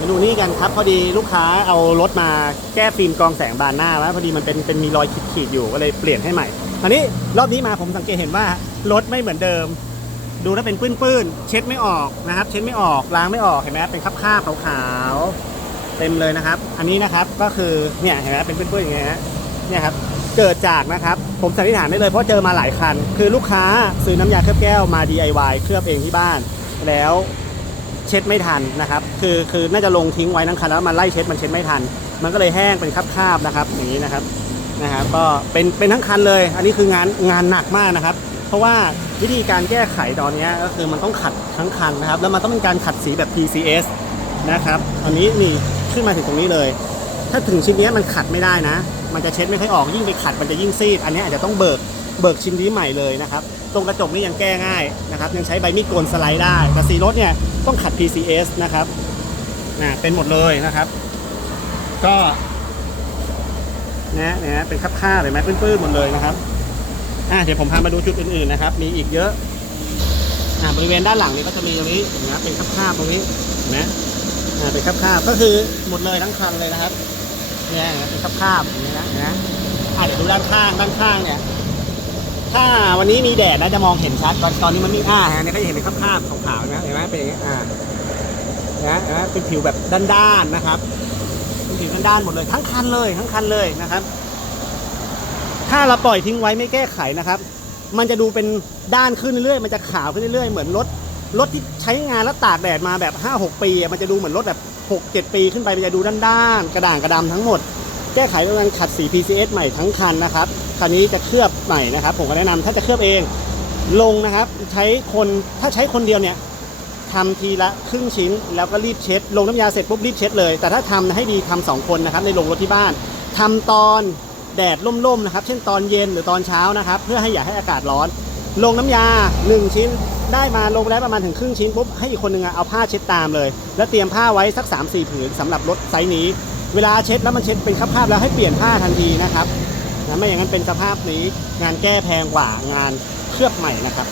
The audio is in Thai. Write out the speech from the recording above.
มาดูนี่กันครับพอดีลูกค้าเอารถมาแก้ฟิล์มกรองแสงบานหน้าแล้วพอดีมันเป็นเป็นมีรอยขีดๆอยู่ก็เลยเปลี่ยนให้ใหม่อันนี้รอบนี้มาผมสังเกตเห็นว่ารถไม่เหมือนเดิม ดูแล้วเป็นปื้นๆเช็ดไม่ออกนะครับ เช็ดไม่ออกล้างไม่ออกเห็นไหมเป็นคราบๆขาวๆเต็มเลยนะครับ อันนี้นะครับก็คือเนี่ยเห็นไหมเป็นปื้นๆอย่างเงี้ยเนี่ยครับเกิดจากนะครับ ผมสันนิษฐานได้เลยเพราะเจอมาหลายคัน คือลูกค้าซื้อน้ำยาเคลือบแก้วมา DIY เคลือบเองที่บ้าน แล้ว เช็ดไม่ทันนะครับคือคือน่าจะลงทิ้งไว้ทั้งคันแล้วมันไล่เช็ดมันเช็ดไม่ทัน มันก็เลยแห้งเป็นคราบๆนะครับอย่างนี้นะครับนะครับก็เป็นเป็นทั้งคันเลย อันนี้คืองานงานหนักมากนะครับ เพราะว่าวิธีการแก้ไขตอนนี้ก็คือมันต้องขัดทั้งคันนะครับ แล้วมันต้องเป็นการขัดสีแบบ PCS นะครับอันนี้นี่ขึ้นมาถึงตรงนี้เลย ถ้าถึงชิ้นนี้มันขัดไม่ได้นะ มันจะเช็ดไม่ค่อยออกยิ่งไปขัดมันจะยิ่งซีด อันนี้อาจจะต้องเบิก เบิกชิ้นนี้ใหม่เลยนะครับ ตรงกระจกนี่ยังแก้ง่ายนะครับ ยังใช้ใบมีดโกนสไลด์ได้แต่สีรถเนี่ยต้องขัด PCS นะครับอ่าเป็นหมดเลยนะครับ ก็นะนะเป็นคับค่าเลยไหมปื้นๆหมดเลยนะครับอะเดี๋ยวผมพามาดูจุดอื่นๆนะครับ มีอีกเยอะอ่าบริเวณด้านหลังนี้ก็จะมีตรงนี้นะเป็นคราบๆตรงนี้เห็นไหมอ่าเป็นคราบๆก็คือหมดเลยทั้งคันเลยนะครับเนี่ยเป็นคราบๆอย่างนี้นะนะอ่าเดี๋ยวดูด้านข้างด้านข้างเนี่ย ถ้าวันนี้มีแดดนะจะมองเห็นชัด ตอนตอนนี้มันม่อ่าฮะเนี่ยก็จะเห็นเป็นคราบๆขาวๆนะเห็นไหมเป็นอย่างนี้อ่านะนไหมเป็นผิวแบบด้านๆนะครับเป็นผิวด้านๆหมดเลยทั้งคันเลยทั้งคันเลยนะครับ ถ้าเราปล่อยทิ้งไว้ไม่แก้ไขนะครับ มันจะดูเป็นด้านขึ้นเรื่อยๆมันจะขาวขึ้นเรื่อยๆเหมือนรถรถที่ใช้งานแล้วตากแดดมาแบบ5-6ปี มันจะดูเหมือนรถแบบ 6-7 ปีขึ้นไปมันจะดูด้านๆกระด่างกระดำทั้งหมด แก้ไขด้วยการขัดสี PCS ใหม่ทั้งคันนะครับ คันนี้จะเคลือบใหม่นะครับ ผมก็แนะนำถ้าจะเคลือบเองลงนะครับ ใช้คนถ้าใช้คนเดียวเนี่ยทำทีละครึ่งชิ้นแล้วก็รีบเช็ด ลงน้ำยาเสร็จปุ๊บรีบเช็ดเลย แต่ถ้าทำให้ดีทำสองคนนะครับ ในโรงรถที่บ้านทำตอนแดดร่มๆนะครับ เช่นตอนเย็นหรือตอนเช้านะครับ เพื่อให้อย่าให้อากาศร้อน ลงน้ำยา 1 ชิ้น ได้มาลงแล้วประมาณถึงครึ่งชิ้นปุ๊บให้อีกคนหนึ่งเอาผ้าเช็ดตามเลย แล้วเตรียมผ้าไว้สัก 3-4 ผืนสำหรับรถไซส์นี้ เวลาเช็ดแล้วมันเช็ดเป็นคราบๆแล้วให้เปลี่ยนผ้าทันทีนะครับ นะไม่อย่างนั้นเป็นสภาพนี้งานแก้แพงกว่างานเคลือบใหม่นะครับ